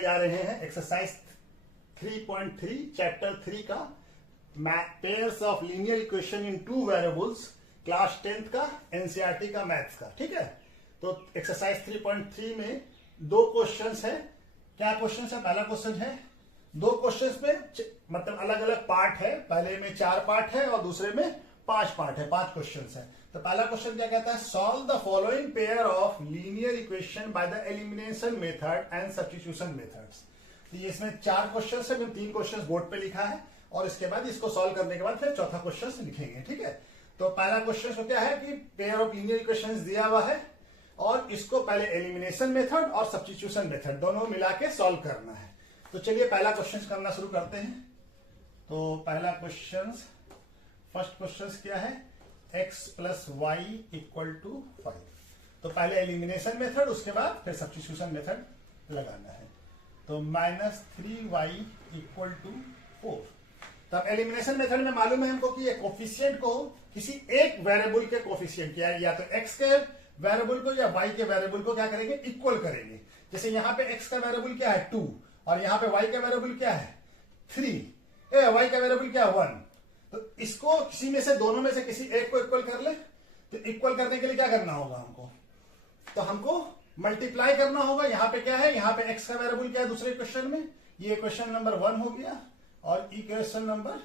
करने जा रहे हैं एक्सरसाइज 3.3 चैप्टर 3 का pairs of linear equation in two variables, class 10th का एनसीईआरटी का मैथ्स का। ठीक है, तो एक्सरसाइज 3.3 में दो क्वेश्चंस है। क्या क्वेश्चंस है? पहला क्वेश्चन है, दो क्वेश्चंस में मतलब अलग अलग पार्ट है, पहले में 4 पार्ट है और दूसरे में 5 पार्ट है, 5 क्वेश्चंस है। तो पहला क्वेश्चन क्या कहता है? Solve the following pair of linear equation by the elimination method and substitution methods. तो ये इसमें 4 क्वेश्चंस है, मैंने 3 क्वेश्चंस बोर्ड पे लिखा है और इसके बाद इसको सॉल्व करने के बाद फिर चौथा क्वेश्चन लिखेंगे। ठीक है, तो पहला क्वेश्चन तो क्या है कि पेयर ऑफ लीनियर इक्वेशंस दिया हुआ है और इसको पहले एलिमिनेशन मेथड और सब्स्टिट्यूशन मेथड दोनों मिला के सॉल्व करना है। तो चलिए पहला क्वेश्चन करना शुरू करते हैं। तो पहला क्वेश्चन, फर्स्ट क्वेश्चन क्या है? x plus Y equal to 5। तो पहले एलिमिनेशन मेथड, उसके बाद फिर सब्स्टिट्यूशन मेथड लगाना है। तो -3y इक्वल टू 4। तब एलिमिनेशन मेथड में मालूम है हमको कि ये कोफिशिएंट को किसी एक वेरिएबल के कोफिशिएंट किया या तो x के वेरिएबल को या y के वेरिएबल को क्या करेंगे? इक्वल करेंगे। जैसे यहाँ पे x का वेरिएबल क्या है? 2 और यहाँ पे y का वेरिएबल क्या है? 3। y का वेरिएबल क्या है? 1। तो इसको किसी में से, दोनों में से किसी एक को इक्वल कर ले। तो इक्वल करने के लिए क्या करना होगा हमको? तो हमको मल्टीप्लाई करना होगा। यहाँ पे क्या है? यहाँ पे x का वेरिएबल क्या है दूसरे क्वेश्चन में? ये क्वेश्चन नंबर 1 हो गया और इक्वेशन नंबर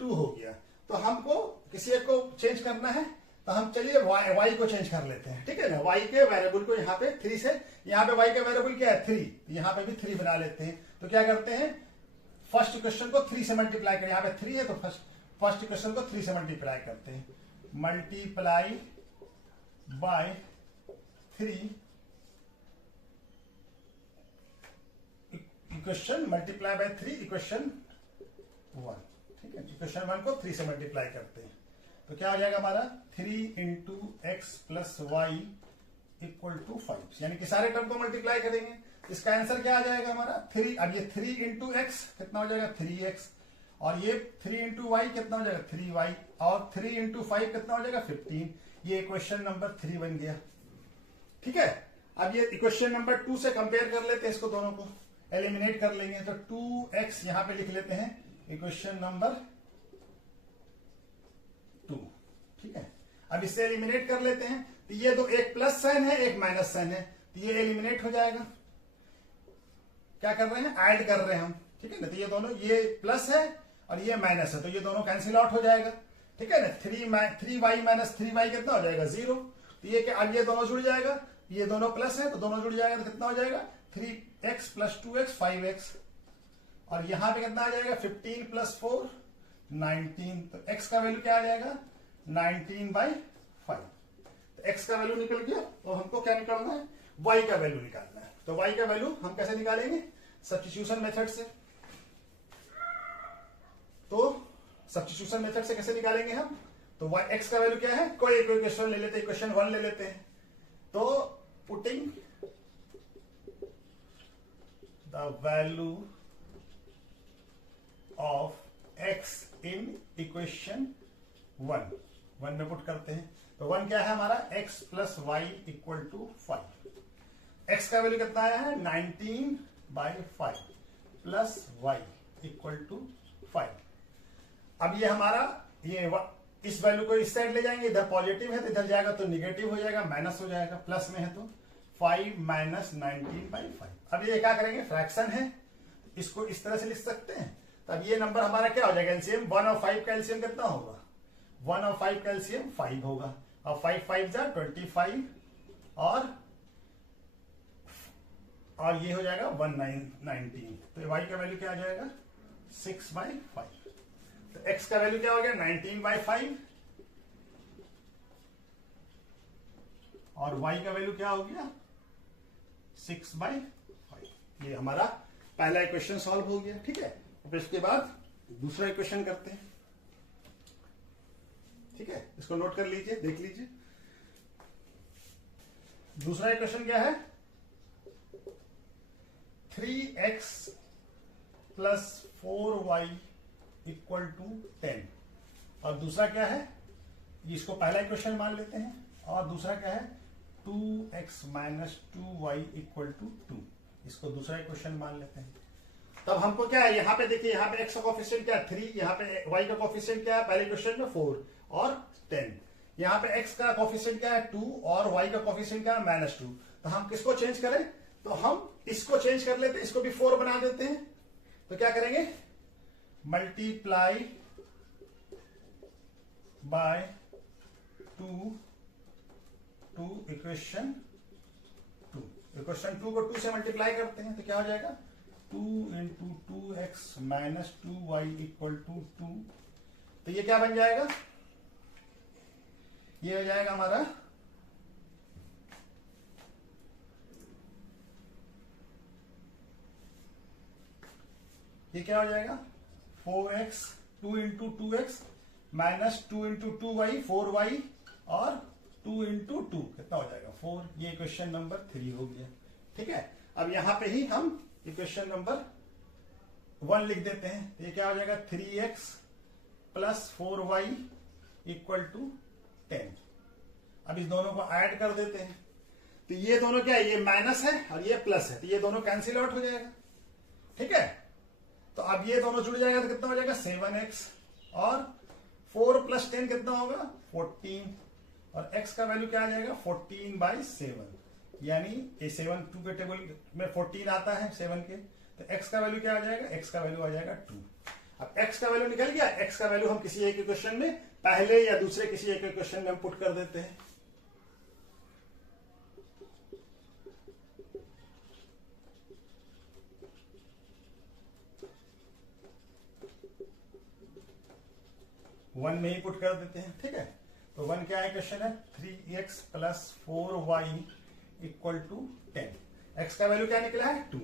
2 हो गया। तो हमको किसी एक को चेंज करना है, तो हम चलिए y को चेंज कर लेते हैं। ठीक है ना, y के वेरिएबल को यहाँ पे 3 से, यहाँ पे y का वेरिएबल क्या है? 3, यहाँ पे भी 3 बना लेते हैं। तो क्या करते हैं? फर्स्ट क्वेश्चन को 3 से मल्टीप्लाई करें। यहाँ पे 3 है तो फर्स्ट इक्वेशन को 3 से मल्टीप्लाई करते हैं। Multiply by 3 equation, multiply by 3 equation 1। ठीक है, इक्वेशन 1 को 3 से मल्टीप्लाई करते हैं तो क्या हो जाएगा हमारा? 3 into X plus Y equal to 5। यानी कि सारे टर्म को मल्टीप्लाई करेंगे। इसका आंसर क्या आ जाएगा हमारा? 3। अब ये 3 इंटू एक्स कितना हो जाएगा? 3x और ये 3 इंटू वाई कितना हो जाएगा? 3y और 3 इंटू 5 कितना हो जाएगा? 15। ये इक्वेशन नंबर 3 बन गया। ठीक है, अब ये इक्वेशन नंबर 2 से कंपेयर कर लेते हैं, इसको दोनों को एलिमिनेट कर लेंगे। तो 2x यहां पे लिख लेते हैं, इक्वेशन नंबर 2। ठीक है, अब इससे एलिमिनेट कर लेते हैं। तो ये दो, एक प्लस साइन है एक माइनस साइन है, तो ये एलिमिनेट हो जाएगा। क्या कर रहे हैं? ऐड कर रहे हैं हम। ठीक है ना, तो ये दोनों, ये प्लस है और ये माइनस है, तो ये दोनों कैंसिल आउट हो जाएगा। ठीक है ना, 3y माइनस 3y कितना हो जाएगा? 0। तो ये क्या, अब ये दोनों जुड़ जाएगा, ये दोनों प्लस है तो दोनों जुड़ जाएगा, तो कितना हो जाएगा? 3x प्लस 2x 5x और यहां पे कितना आ जाएगा? 15 प्लस 4 19। तो x का वैल्यू क्या आ जाएगा? 19/5। तो x का वैल्यू निकल गया और हमको क्या निकालना है? y का वैल्यू निकालना है। तो y का वैल्यू हम कैसे निकालेंगे? सब्स्टिट्यूशन मेथड से। तो सब्स्टिट्यूशन मेथड से कैसे निकालेंगे हम? तो x का वैल्यू क्या है? कोई एक इक्वेशन ले लेते हैं, इक्वेशन 1 ले लेते हैं। तो putting the value of x in equation 1 में पुट करते हैं। तो 1 क्या है हमारा? x plus Y equal to 5। x का वैल्यू कितना आया है? 19/5 प्लस y इक्वल टू 5। अब ये हमारा, ये इस वैल्यू को इस साइड ले जाएंगे, इधर पॉजिटिव है तो इधर जाएगा तो निगेटिव हो जाएगा, माइनस हो जाएगा। प्लस में है तो 5 माइनस 19/5। अब ये क्या करेंगे? फ्रैक्शन है, इसको इस तरह से लिख सकते हैं। तो अब ये नंबर हमारा क्या हो जाएगा? एलसीएम 1 और 5 का एलसीएम कितना होगा? 1 और 5 का एलसीएम 5 होगा और 5 5 जा 25 और ये हो जाएगा 19। तो y का वैल्यू क्या आ जाएगा? 6/5। तो x का वैल्यू क्या हो गया? 19/5 और y का वैल्यू क्या हो गया? 6/5। ये हमारा पहला इक्वेशन सॉल्व हो गया। ठीक है, अब इसके बाद दूसरा इक्वेशन करते हैं। ठीक है, इसको नोट कर लीजिए, देख लीजिए। दूसरा इक्वेशन क्या है? 3x plus 4y equal to 10 और दूसरा क्या है? इसको पहला इक्वेशन मान लेते हैं और दूसरा क्या है? 2x minus 2y equal to 2। इसको दूसरा इक्वेशन मान लेते हैं। तब हमको क्या है, यहाँ पे देखिए, यहाँ पे x का कोफिशिएंट क्या है 3, यहाँ पे y का कोफिशिएंट क्या है पहले इक्वेशन में 4 और 10, यहाँ पे x का कोफिशिएंट क्या है 2 और y का कोफिशिएंट क्या है -2। तो हम किसको चेंज करें, तो हम इसको चेंज कर लेते हैं, इसको भी 4 बना देते हैं। तो क्या करेंगे, मल्टीप्लाई बाय 2 इक्वेशन 2, इक्वेशन 2 को 2 से मल्टीप्लाई करते हैं तो क्या हो जाएगा 2 into 2x minus 2y equal to 2। तो ये क्या बन जाएगा, ये हो जाएगा हमारा ये क्या हो जाएगा 4x 2 into 2x minus 2 into 2y 4y और 2 इंटू 2 कितना हो जाएगा 4। ये इक्वेशन नंबर 3 हो गया। ठीक है, अब यहां पे ही हम इक्वेशन नंबर 1 लिख देते हैं। ये क्या हो जाएगा 3x plus 4y equal to 10। अब इस दोनों को ऐड कर देते हैं, तो ये दोनों क्या है, ये माइनस है और ये प्लस है, तो ये दोनों कैंसिल आउट हो जाएगा। ठीक है, तो अब ये दोनों जुड़ जाएगा तो कितना हो जाएगा 7x और 4 प्लस 10 कितना होगा 14 और x का वैल्यू क्या आ जाएगा 14/7, यानी ये 7 2 के टेबल में 14 आता है 7 के, तो x का वैल्यू क्या आ जाएगा, x का वैल्यू आ जाएगा 2। अब x का वैल्यू निकल गया, x का वैल्यू हम किसी एक इक्वेशन में पहले या दूसरे किसी एक इक्वेशन में हम पुट कर देते हैं। वन में ही पुट कर देते हैं। ठीक है, तो 1 क्या है क्वेश्चन है 3x plus 4y equal to 10। x का वैल्यू क्या निकला है 2,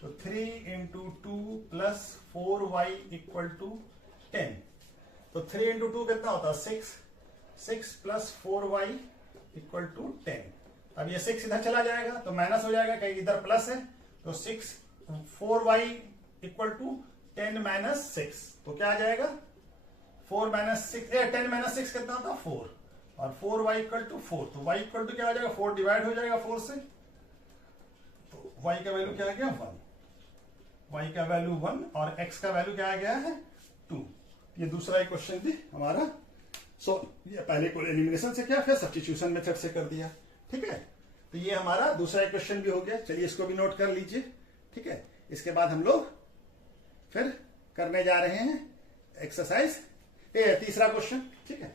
तो 3 into 2 plus 4y equal to 10। तो 3 इंटू 2 कितना होता है 6, 6 प्लस 4y इक्वल टू 10। अब ये 6 इधर चला जाएगा तो माइनस हो जाएगा, कहीं इधर प्लस है, तो 4y इक्वल टू 10 माइनस 6, तो क्या आ जाएगा 4 माइनस 6 10 माइनस 6 कितना होता है 4 और 4y इक्वल टू 4, तो y इक्वल टू क्या आ जाएगा 4 डिवाइड हो जाएगा 4 से, तो y का वैल्यू क्या आ गया 1, y का वैल्यू 1 और x का वैल्यू क्या आ गया है 2। ये दूसरा क्वेश्चन थी हमारा। सो ये पहले को एलिमिनेशन से किया, फिर सब्स्टिट्यूशन मेथड से कर दिया। ठीक है, तो ये हमारा दूसरा क्वेश्चन भी हो गया। चलिए इसको भी नोट कर लीजिए। ठीक है, इसके बाद हम लोग फिर करने जा रहे हैं एक्सरसाइज तीसरा क्वेश्चन। ठीक है,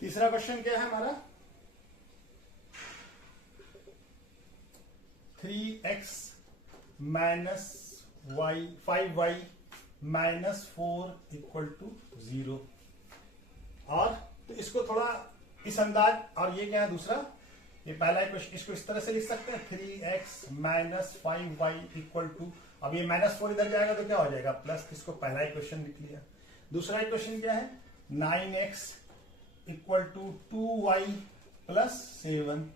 तीसरा क्वेश्चन क्या है हमारा 3x minus 5y minus 4 equal to 0। और तो इसको थोड़ा इस अंदाज, और ये क्या है दूसरा, ये पहला क्वेश्चन, इसको इस तरह से लिख सकते हैं 3x minus 5y equal to, अब ये -4 इधर जाएगा तो क्या हो जाएगा प्लस, इसको पहला इक्वेशन लिख लिया। दूसरा इक्वेशन क्या है 9x equal to 2y plus 7,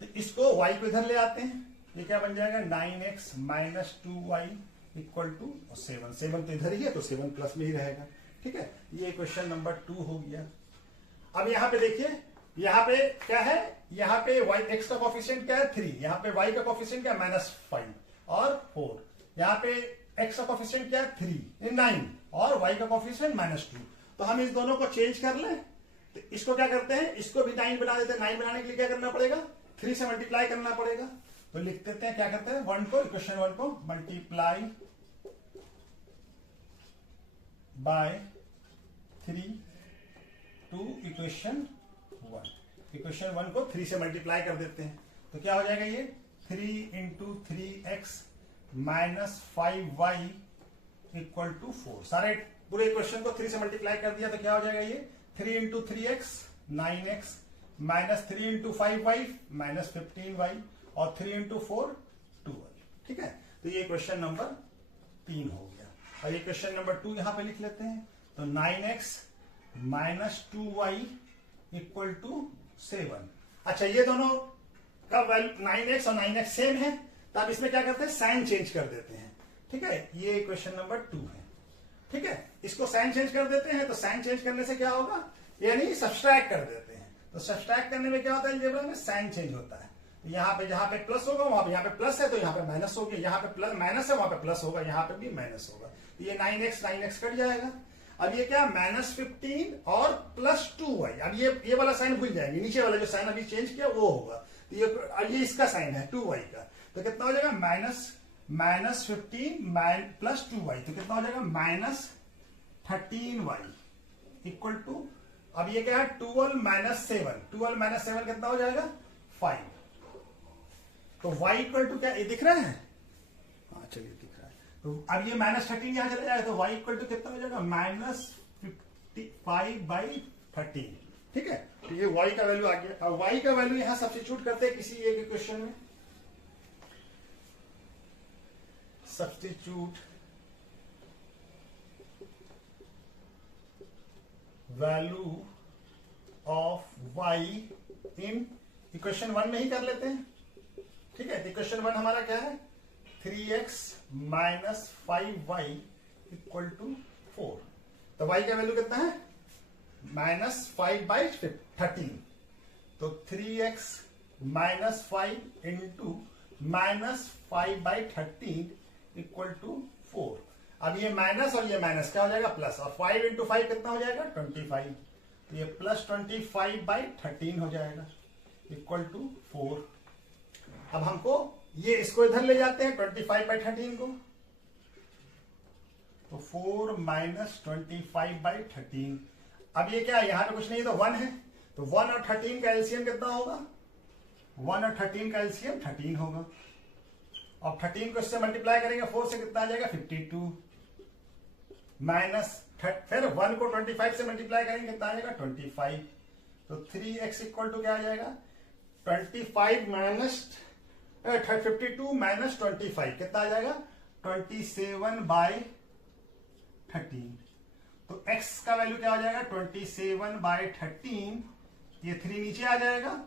तो इसको y को इधर ले आते हैं, ये क्या बन जाएगा 9x minus 2y equal to 7, 7 तो इधर ही है तो 7 प्लस में ही रहेगा। ठीक है, ये क्वेश्चन नंबर 2 हो गया। अब यहाँ पे देखिए, यहाँ पे क्या है, यहाँ पे x का कोफिशिएंट क्या है 3, यहाँ पे y का कोफिशिएंट क्या है -5 और 4, यहाँ पे x का कोफिशिएंट क्या है 3 9 और y का कोफिशिएंट -2। तो हम इस दोनों को चेंज कर लें, तो इसको क्या करते हैं, इसको भी 9 बना देते हैं। 9 बनाने के लिए क्या करना पड़ेगा 3 से मल्टीप्लाई करना पड़ेगा, तो लिख देते हैं क्या करते हैं 1 को, इक्वेशन 1 को multiply by 3 to equation 1, equation 1 को 3 से मल्टीप्लाई कर देते हैं, तो क्या हो जाएगा ये 3 into 3x minus 5y equal to 4। सारे पूरे इक्वेशन को 3 से मल्टीप्लाई कर दिया तो क्या हो जाएगा ये 3 into 3x 9x minus 3 into 5y minus 15y और 3 इंटू 4 2y। ठीक है, तो ये क्वेश्चन नंबर 3 हो गया। और ये क्वेश्चन नंबर 2 यहां पे लिख लेते हैं, तो 9x minus 2y equal to 7। अच्छा, ये दोनों का वैल्यू 9x और 9x सेम है, तो अब इसमें क्या करते हैं साइन चेंज कर देते हैं। ठीक है, ये क्वेश्चन नंबर 2 है। ठीक है, इसको साइन चेंज कर देते हैं, तो साइन चेंज करने से क्या होगा, यानी सब्सट्रैक्ट कर देते हैं, तो सब्सट्रैक्ट करने में क्या होता है अलजेब्रा में, साइन चेंज होता है। तो यहाँ पे जहां पे प्लस होगा वहां पे, यहाँ पे प्लस है तो यहाँ पे माइनस होगी, यहाँ पे प्लस माइनस है वहां पे प्लस होगा, यहाँ पे भी माइनस होगा। तो ये 9x कट जाएगा। अब ये क्या, -15 और +2y। अब ये वाला साइन भूल जाएंगे, नीचे वाला जो साइन अभी चेंज किया वो होगा। तो ये इसका साइन है 2y का, तो कितना हो जाएगा -15 प्लस 2y, तो कितना हो जाएगा -13y इक्वल टू, अब ये क्या है 12 - 7 कितना हो जाएगा 5। तो y इक्वल टू क्या, ये दिख रहा है, हाँ चलिए दिख रहा है। तो अब ये -13 यहां चला जाएगा, तो y इक्वल टू कितना हो जाएगा -55/13। ठीक है, तो ये y का वैल्यू आ गया। अब y का वैल्यू यहां सब्स्टिट्यूट करते हैं किसी एक इक्वेशन में, substitute value of y in equation 1 में ही कर लेते हैं। ठीक है, इक्वेशन 1 हमारा क्या है, 3x - 5y इक्वल टू 4। तो y का वैल्यू कितना है -5/13, तो 3x - 5 इंटू -5/13 इक्वल टू 4। अब ये माइनस और ये माइनस क्या हो जाएगा प्लस, और 5 इंटू 5 कितना हो जाएगा 25, तो ये +25/13 हो जाएगा इक्वल टू 4। अब हमको ये इसको इधर ले जाते हैं 25/13 को, तो 4 - 25/13। अब ये क्या है, यहां पे कुछ नहीं तो 1 है, तो 1 और 13 का एलसीएम कितना होगा, 1 और 13 का एलसीएम 13 होगा। और 13 को इससे मल्टीप्लाई करेंगे 4 से कितना आ जाएगा 52, माइनस फिर 1 को 25 से मल्टीप्लाई करेंगे कितना आ जाएगा 25। तो 3x इक्वल टू क्या आ जाएगा 52 - 25 कितना आ जाएगा 27/13। तो x का वैल्यू क्या हो जाएगा 27/13, ये 3 नीचे आ जाएगा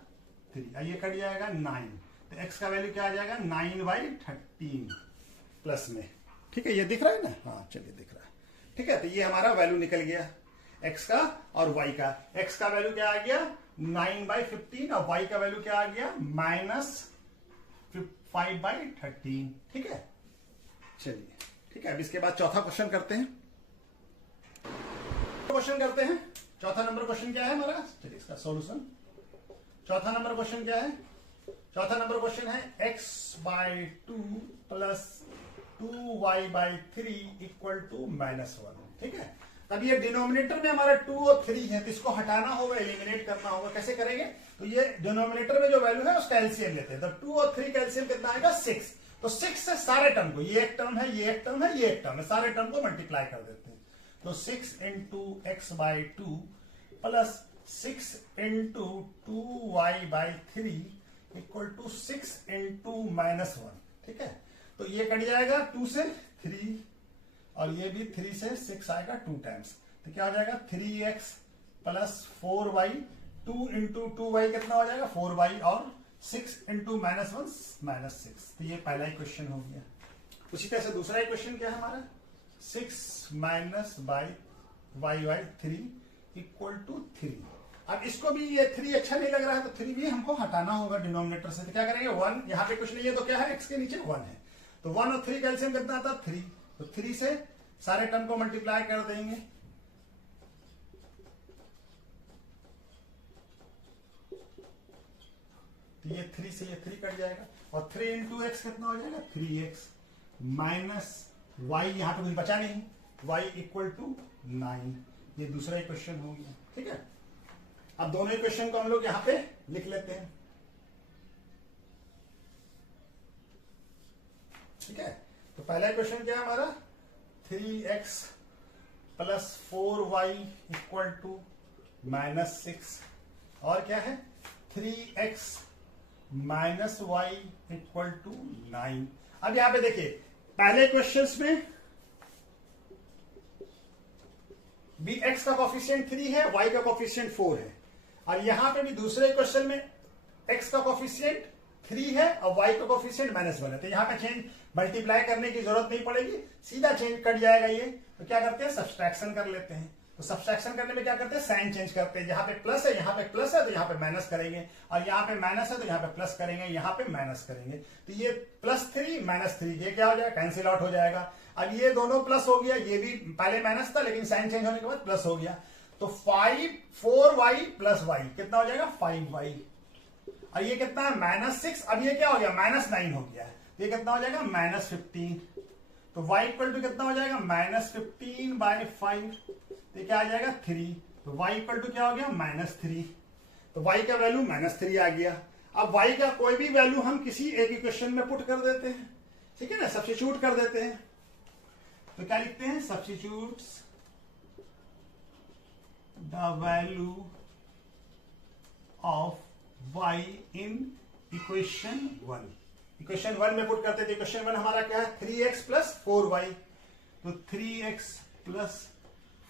3, ये कट जाएगा 9, तो x का वैल्यू क्या आ जाएगा 9/13 प्लस में। ठीक है, ये दिख रहा है ना, हाँ चलिए दिख रहा है। ठीक है, तो ये हमारा वैल्यू निकल गया x का और y का। x का वैल्यू क्या आ गया 9/15 और y का वैल्यू क्या आ गया -5/13। ठीक है, चलिए ठीक है। अब इसके बाद चौथा क्वेश्चन करते हैं। चौथा नंबर क्वेश्चन क्या है हमारा, चलिए इसका सॉल्यूशन। चौथा नंबर क्वेश्चन क्या है, चौथा नंबर क्वेश्चन है x/2 + 2y/3 इक्वल टू -1। ठीक है, तब ये डिनोमिनेटर में हमारा 2 और 3 है, तो इसको हटाना होगा, एलिमिनेट करना होगा। कैसे करेंगे, तो ये डिनोमिनेटर में जो वैल्यू है उसका एलसीएम लेते हैं। तो 2 और 3 का एलसीएम कितना आएगा 6। तो 6 से सारे टर्म को, ये एक टर्म है, ये एक टर्म है, ये एक टर्म है, सारे टर्म को मल्टीप्लाई कर देते हैं। तो 6 × x/2 plus 6 × 2y/3 equal to 6 × -1। ठीक है, तो ये कट जाएगा 2 से 3 और ये भी 3 से 6 आएगा 2 टाइम्स, तो क्या हो जाएगा 3x + 4y, 2 × 2y कितना हो जाएगा 4y, और 6 × -1 -6। तो ये पहला इक्वेशन हो गया। उसी तरह से दूसरा इक्वेशन क्या है हमारा 6 - y/3 इक्वल टू 3। अब इसको भी ये 3 अच्छा नहीं लग रहा है, तो 3 भी हमको हटाना होगा डिनोमिनेटर से। तो क्या करेंगे 1, यहाँ पे कुछ नहीं है तो क्या है x के नीचे 1 है, तो 1 और 3 का एलसीएम कितना आता है 3, तो 3 से सारे टर्म को मल्टीप्लाई कर देंगे। तो ये 3 से ये 3 कट जाएगा, और 3 × x कितना हो जाएगा 3x माइनस y, यहां पे कुछ बचा नहीं, y इक्वल टू 9। ये दूसरा इक्वेशन हो गया। ठीक है, अब दोनों इक्वेशन को हम लोग यहां पे लिख लेते हैं। ठीक है, तो पहला इक्वेशन क्या है हमारा 3x + 4y इक्वल टू -6, और क्या है 3x - y इक्वल टू 9। अब यहां पे देखिए पहले क्वेश्चंस में भी x का कोफिशिएंट 3 है, y का कोफिशिएंट 4 है, और यहां पे भी दूसरे क्वेश्चन में x का कोफिशिएंट 3 है और y का कोफिशिएंट -1 है। तो यहां पे चेंज मल्टीप्लाई करने की जरूरत नहीं पड़ेगी, सीधा चेंज कट जाएगा ये। तो क्या करते हैं सब्सट्रैक्शन कर लेते हैं। तो सब्सट्रैक्शन करने में क्या करते हैं, साइन चेंज करते हैं। यहाँ पे प्लस है, यहाँ पे प्लस है, तो यहाँ पे माइनस करेंगे, और यहाँ पे माइनस है तो यहाँ पे प्लस करेंगे, यहाँ पे माइनस करेंगे। तो ये +3 -3 ये क्या हो जाएगा, कैंसिल आउट हो जाएगा। अब ये दोनों प्लस हो गया, ये भी पहले माइनस था लेकिन साइन चेंज होने के बाद प्लस हो गया। तो 4y + y कितना हो जाएगा, 5y। और ये कितना है, -6। अब ये क्या हो गया, -9 हो गया है, तो ये कितना हो जाएगा, -15। तो y इक्वल टू कितना हो जाएगा, -15/5। तो क्या आ जाएगा, 3। तो y इक्वल टू क्या हो गया, -3। तो y का वैल्यू -3 आ गया। अब y का कोई भी वैल्यू हम किसी एक इक्वेशन में पुट कर देते हैं, ठीक है ना, सब्स्टिट्यूट कर देते हैं। तो क्या लिखते हैं, substitutes the value of y in equation 1। Equation 1 में पुट करते थे। इक्वेशन 1 हमारा क्या है, 3x + 4y। तो 3x +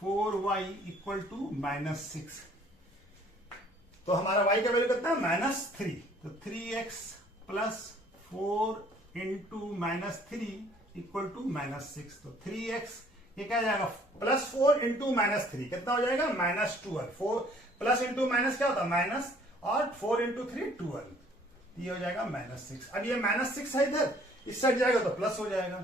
4y = -6। तो हमारा y का वैल्यू कितना है, -3। तो 3x + 4 × -3 = -6। तो 3x ये क्या जाएगा, +4 × -3 कितना हो जाएगा, -12। 4 प्लस इंटू माइनस क्या होता है, माइनस, और 4 × 3 12। ये हो जाएगा -6। अब ये -6 है इधर, इस साइड जाएगा तो प्लस हो जाएगा।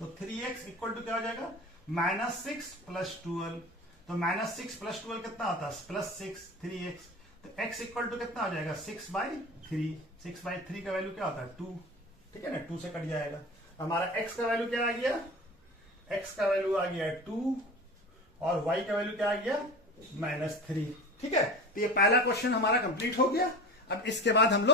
तो 3x = क्या हो जाएगा, -6 + 12। तो -6 + 12 कितना होता है, +6 3x। तो x = कितना हो जाएगा, 6/3। 6/3 का वैल्यू क्या होता है, 2। ठीक है ना, 2 से कट जाएगा। हमारा x का वैल्यू क्या आ गया, x का वैल्यू आ गया 2, और y का वैल्यू क्या आ गया, -3। ठीक है, तो ये पहला क्वेश्चन हमारा कंप्लीट हो गया। अब इसके बाद हम लोग